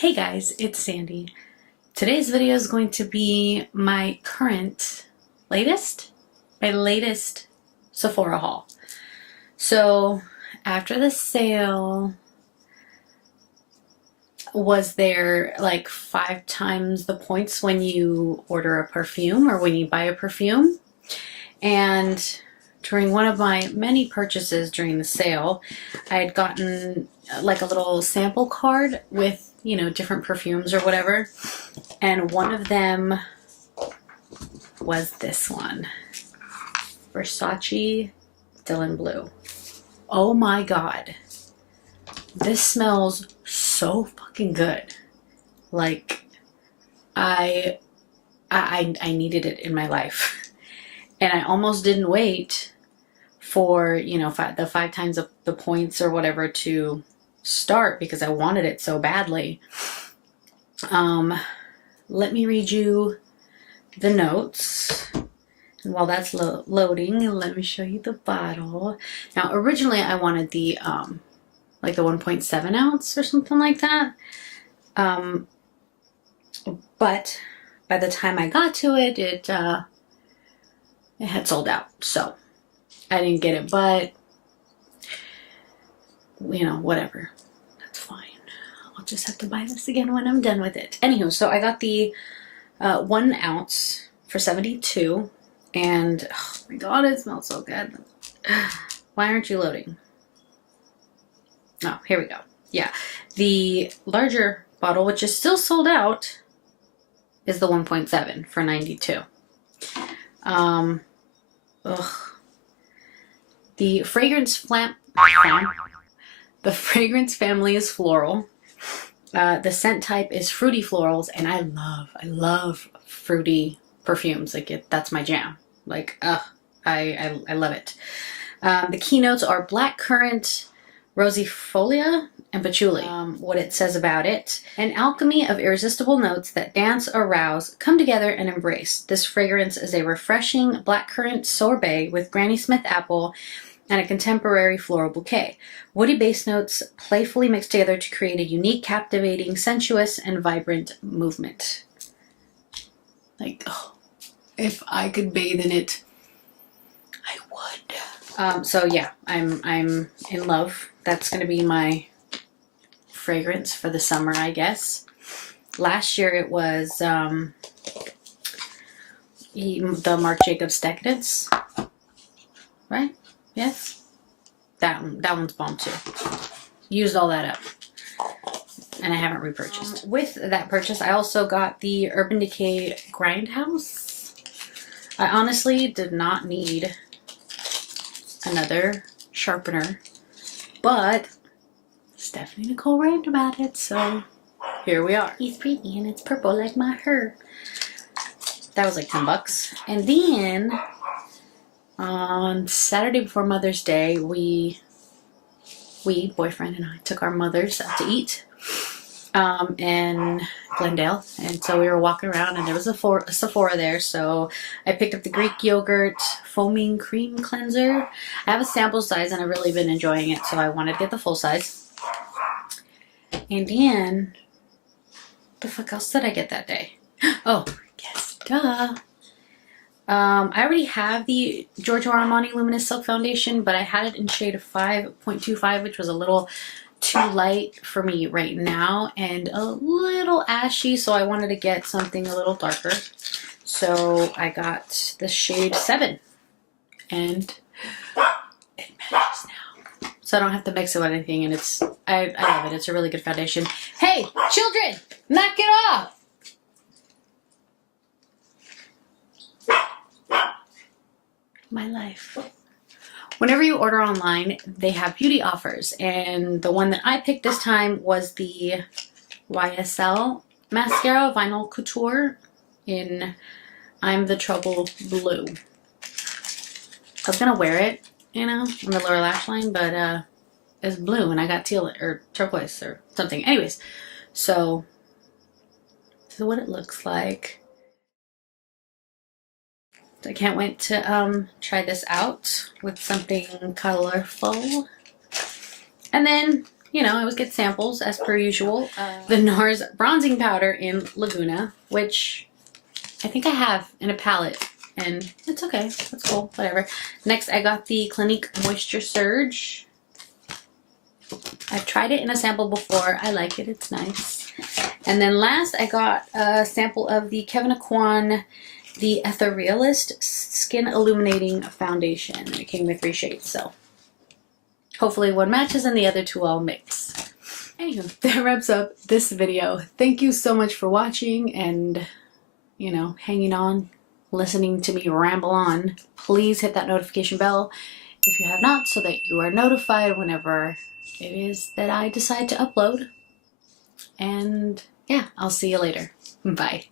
Hey guys, it's Sandy. Today's video is going to be my latest Sephora haul. So after the sale, was there like 5 times the points when you order a perfume or when you buy a perfume. And during one of my many purchases during the sale, I had gotten like a little sample card with, you know, different perfumes or whatever. And one of them was this one, Versace Dylan Blue. Oh my God. This smells so fucking good. Like, I needed it in my life. And I almost didn't wait for, you know, the 5 times the points or whatever to start because I wanted it so badly. Let me read you the notes. And while that's loading, let me show you the bottle. Now, originally I wanted the, like the 1.7 ounce or something like that. But by the time I got to it, it had sold out. So I didn't get it, but you know, whatever. That's fine. I'll just have to buy this again when I'm done with it. Anywho, so I got the 1 ounce for $72, and oh my God, it smells so good. Why aren't you loading? Oh, here we go. Yeah, the larger bottle, which is still sold out, is the 1.7 for $92. The fragrance family is floral. The scent type is fruity florals, and I love fruity perfumes. Like that's my jam. Like, I love it. The keynotes are black currant, rosifolia, and patchouli. What it says about it: an alchemy of irresistible notes that dance, arouse, come together, and embrace. This fragrance is a refreshing blackcurrant sorbet with Granny Smith apple and a contemporary floral bouquet. Woody base notes playfully mixed together to create a unique, captivating, sensuous, and vibrant movement. Like, oh, if I could bathe in it, I would. So yeah, I'm in love. That's gonna be my fragrance for the summer, I guess. Last year it was the Marc Jacobs Decadence, right? Yes, that one's bomb too. Used all that up, and I haven't repurchased. With that purchase, I also got the Urban Decay Grindhouse. I honestly did not need another sharpener, but Stephanie Nicole raved about it, so here we are. He's pretty and it's purple like my hair. That was like $10. And then on Saturday before Mother's Day, we boyfriend and I took our mothers out to eat in Glendale, and so we were walking around and there was a Sephora there, so I picked up the Greek yogurt foaming cream cleanser. I have a sample size and I've really been enjoying it, so I wanted to get the full size. And then the fuck else did I get that day? Oh yes, duh. I already have the Giorgio Armani Luminous Silk Foundation, but I had it in shade 5.25, which was a little too light for me right now and a little ashy, so I wanted to get something a little darker. So I got the shade 7, and it matches now. So I don't have to mix it with anything, and I love it. It's a really good foundation. Hey, children, knock it off! My life. Whenever you order online, they have beauty offers, and the one that I picked this time was the YSL mascara Vinyl Couture in I'm the Trouble Blue. I was gonna wear it, you know, on the lower lash line, but it's blue and I got teal or turquoise or something. Anyways, so this is what it looks like. I can't wait to try this out with something colorful. And then you know, I always get samples as per usual. The NARS bronzing powder in Laguna, which I think I have in a palette, and it's okay. That's cool. Whatever. Next, I got the Clinique Moisture Surge. I've tried it in a sample before. I like it. It's nice. And then last, I got a sample of the Kevyn Aucoin, the Etherealist Skin Illuminating Foundation. It came with 3 shades, so hopefully one matches and the other 2 all mix. Anywho, that wraps up this video. Thank you so much for watching and, you know, hanging on, listening to me ramble on. Please hit that notification bell if you have not, so that you are notified whenever it is that I decide to upload. And yeah, I'll see you later. Bye.